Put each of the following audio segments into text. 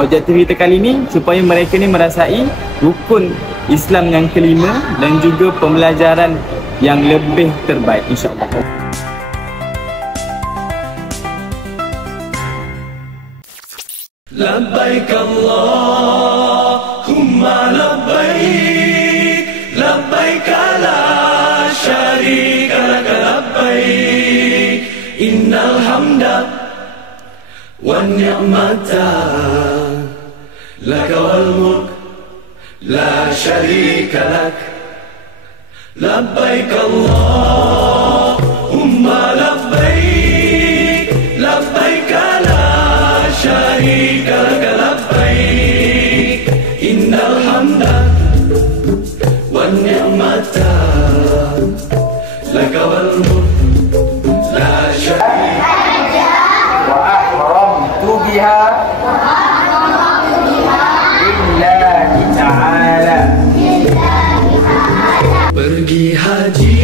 objektif kita kali ni supaya mereka ni merasai rukun Islam yang kelima dan juga pembelajaran yang lebih terbaik, insya-Allah. Labbaik Allahumma labbaik, labbaik la syarika lak labbaik, innal hamda wan ni'mata lak wal mulk la syarika lak. Labbaik Allahumma labbaik, labbaik la syarika lak labbaik, innal hamda wan ni'mata lak wal mulk la syarika. Wa ahramtu biha lillahi ta'ala. Pergi haji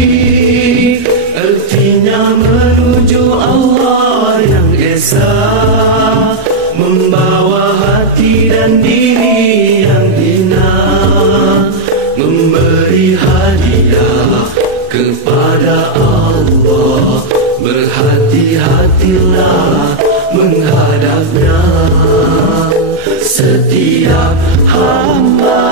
artinya menuju Allah yang esa, membawa hati dan diri yang hina, memberi hadiah kepada Allah. Berhati-hatilah menghadapnya. Setiap hamba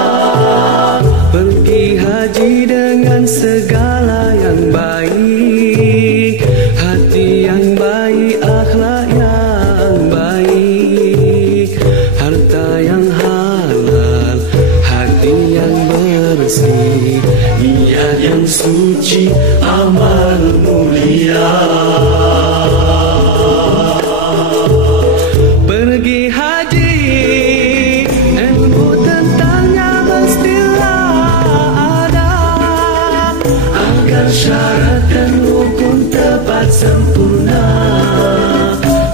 pergi haji dengan segala yang baik, hati yang baik, akhlak yang baik, harta yang halal, hati yang bersih, niat yang suci, amal mulia. Pergi haji, ilmu tentangnya mestilah ada, agar syarat dan rukun tepat sempurna,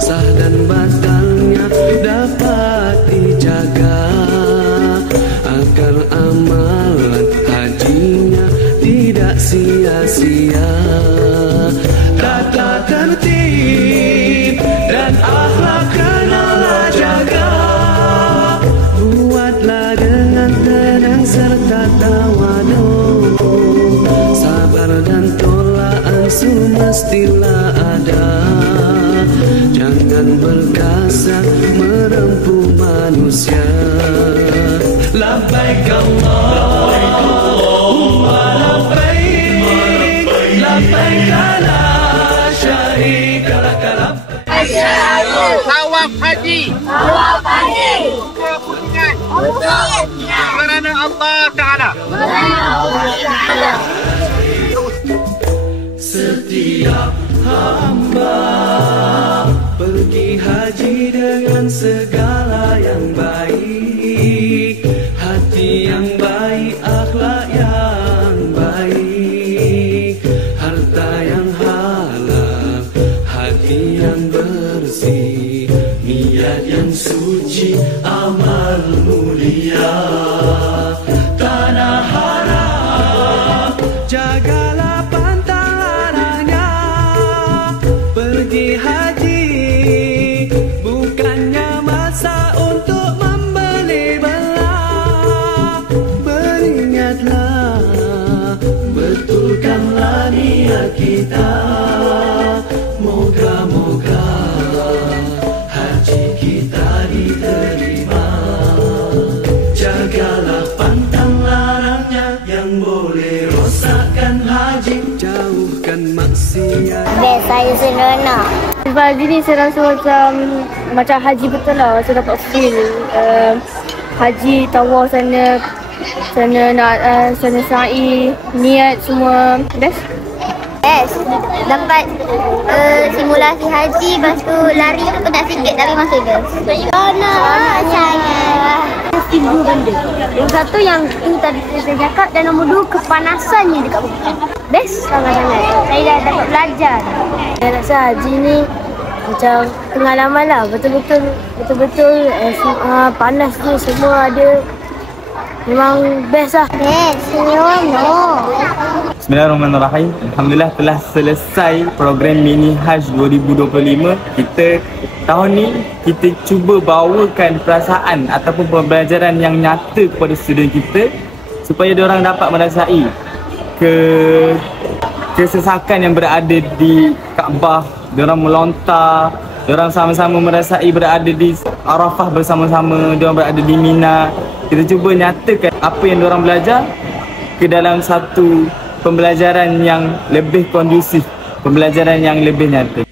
sah dan batalnya dapat dijaga, agar amalan hajinya tidak sia-sia. Tata tertib dan akhlak kenalah jaga, buatlah dengan tenang serta tawadu, sabar dan tolak ansur mestilah ada. Jangan berkasar merempuh manusia. Labbaik Allahumma labbaik, labbaik la syarika lak labbaik. Tawaf haji. Tawaf haji. Kerana Allah Ta'ala. Setiap hamba pergi haji dengan segala yang baik, hati yang baik, akhlak yang baik, harta yang halal, hati yang bersih, niat yang suci, amal mulia. Tanah haram jagalah pantang larangnya. Pergi haji bukannya masa untuk membeli belah. Beringatlah, betulkanlah niat kita. Moga-moga haji kita diterima. Jagalah pantang larangnya yang boleh rosakkan haji, jauhkan maksiat. Best, saya seronok. Lepas haji ni saya rasa macam haji betul lah. Saya dapat feel haji, tawaf sana nak sana sa'i, niat semua best. Best. Dapat simulasi haji, lepas tu lari tu penat sikit tapi masuk je. Seronok sangat. Tiga benda. Yang satu yang tu tadi saya cakap, dan nombor dua kepanasannya dekat bukit. Best sangat-sangat. Saya dah dapat belajar. Saya rasa haji ni macam pengalaman lah. Betul-betul panas tu semua ada. Memang best lah. Best, seronok. Bismillahirrahmanirrahim. Alhamdulillah telah selesai program Mini Hajj 2025. Tahun ni kita cuba bawakan perasaan ataupun pembelajaran yang nyata kepada student kita supaya diorang dapat merasai kesesakan yang berada di Kaabah. Diorang melontar, diorang sama-sama merasai berada di Arafah bersama-sama, diorang berada di Mina. Kita cuba nyatakan apa yang diorang belajar ke dalam satu pembelajaran yang lebih kondusif, pembelajaran yang lebih nyata.